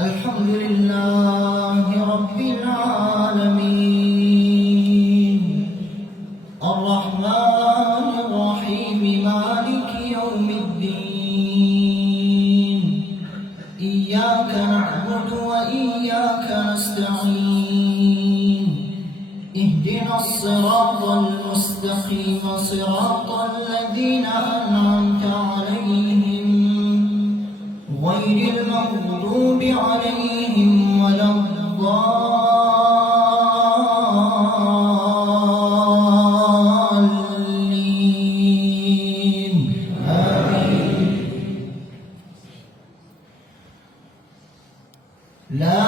الحمد لله رب العالمين الرحمن الرحيم مالك يوم الدين إياك نعبد وإياك نستعين اهدنا الصراط المستقيم صراط الذين أنعمت عليهم غير المغضوب عليهم ولا الضالين آمين. لا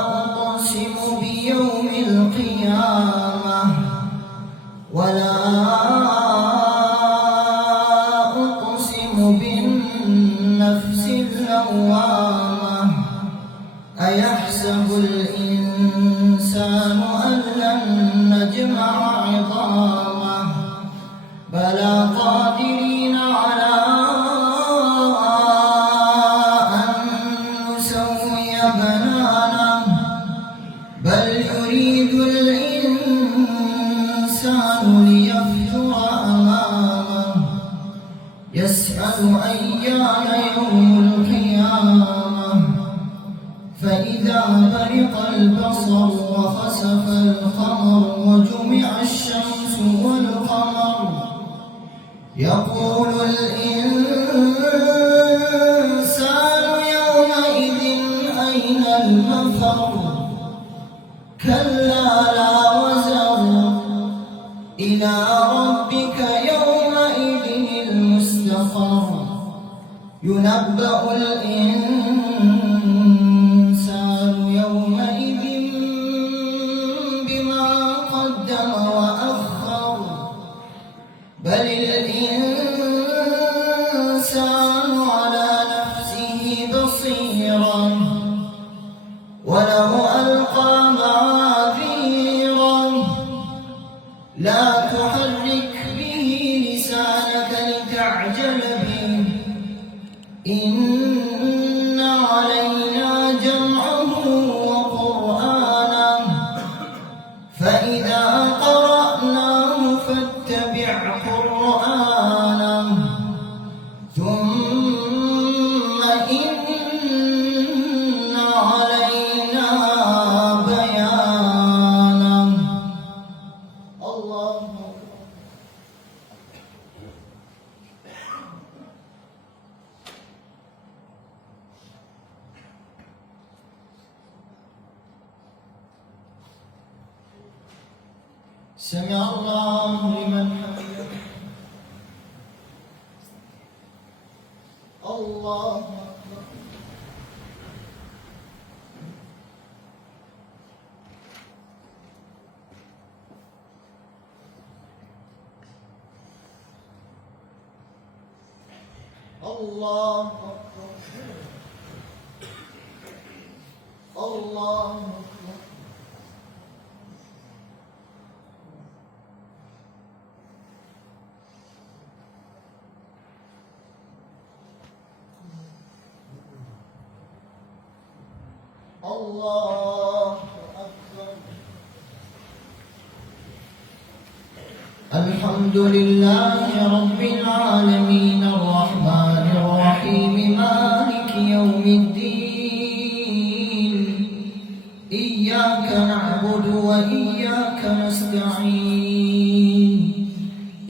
أقسم بيوم القيامة ولا بالنفس اللوامة أيحسب الإنسان أن لن نجمع عظامه بلى قادرين على أن نسوي بنانه بل يريد الإنسان ليفجر أمامه يسأل أيان يوم القيامة فإذا برق البصر وخسف القمر وجمع الشمس والقمر يقول الإنسان يومئذ أين المفر كلا لا وزر إلى ربك يومئذ المستقر ينبأ الإنسان يومئذ بما قدم وأخر بل الإنسان على نفسه بصيرا ولو ألقى معاذيرا لا تحرك به لسانك لتعجل به إن علينا جمعه وقرآنه فإذا قرأناه فاتبع قرآنه ثم إن علينا بيانه. الله سمع الله لمن حمده. الله أكبر. الله أكبر. الله أكبر. الله أكبر. الحمد لله رب العالمين الرحمن الرحيم مالك يوم الدين إياك نعبد وإياك نستعين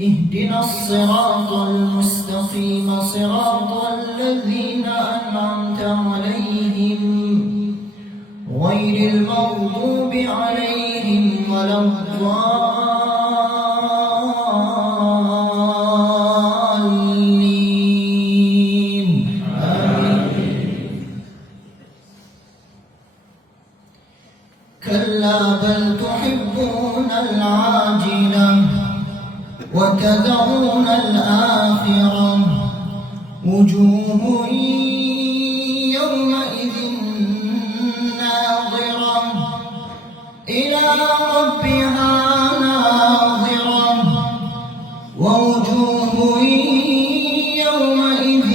اهدنا الصراط المستقيم صراط الذين أنعمت عليهم غير المغضوب عليهم ولا الضالين آمين. كلا بل تحبون العاجلة وتذرون الآخرة وجوه يومئذ ناظرة إلى ربها ناظرة ووجوه يومئذ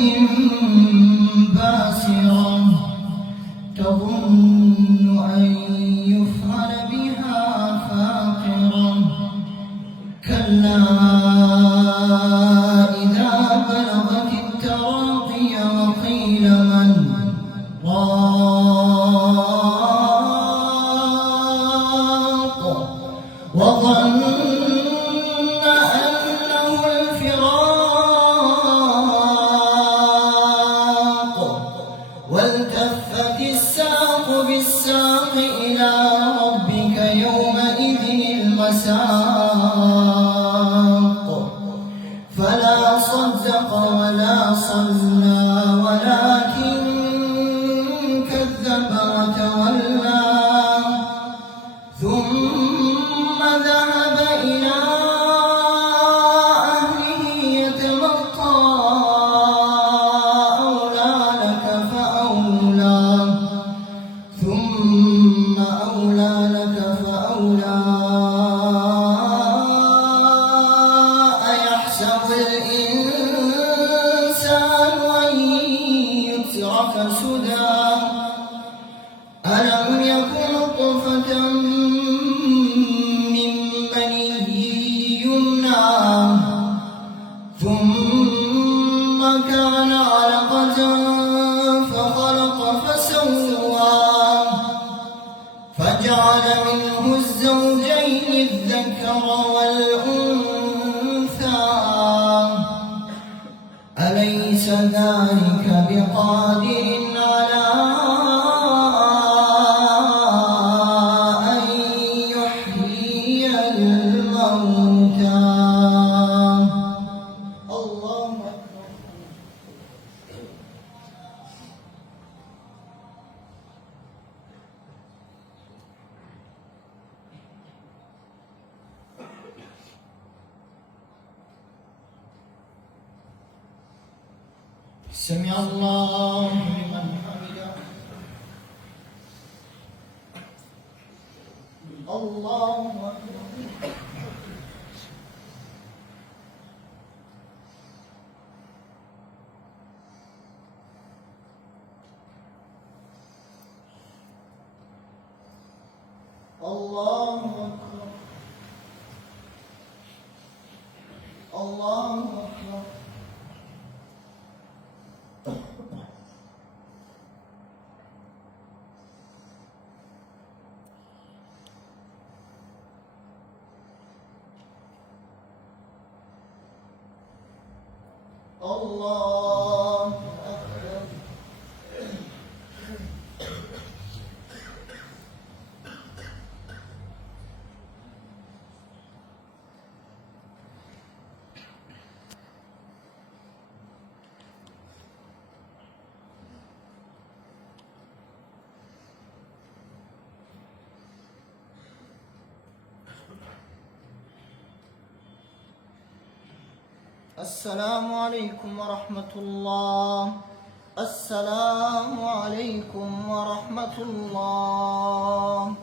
حتى إذا بلغت التراقي وقيل من راق وظن أنه الفراق والتفت الساق بالساق إلى ربك يومئذ المساق فلا صدق ولا صلى ولكن كذب وتولى ثم ذهب إلى أهله يتمطى أولى لك فأولى ثم أولى لك فأولى أيحسب الإنسان أن يترك سدى ألم يكن نطفة من مني يمنى ثم كان علقة فخلق فسوى فجعل منه الزوجين الذكر والأنثى أليس ذلك بقادر على أن يحيي الموتى الله أكبر سمع الله لمن حمده الله أكبر الله أكبر الله أكبر الله أكبر السلام عليكم ورحمة الله السلام عليكم ورحمة الله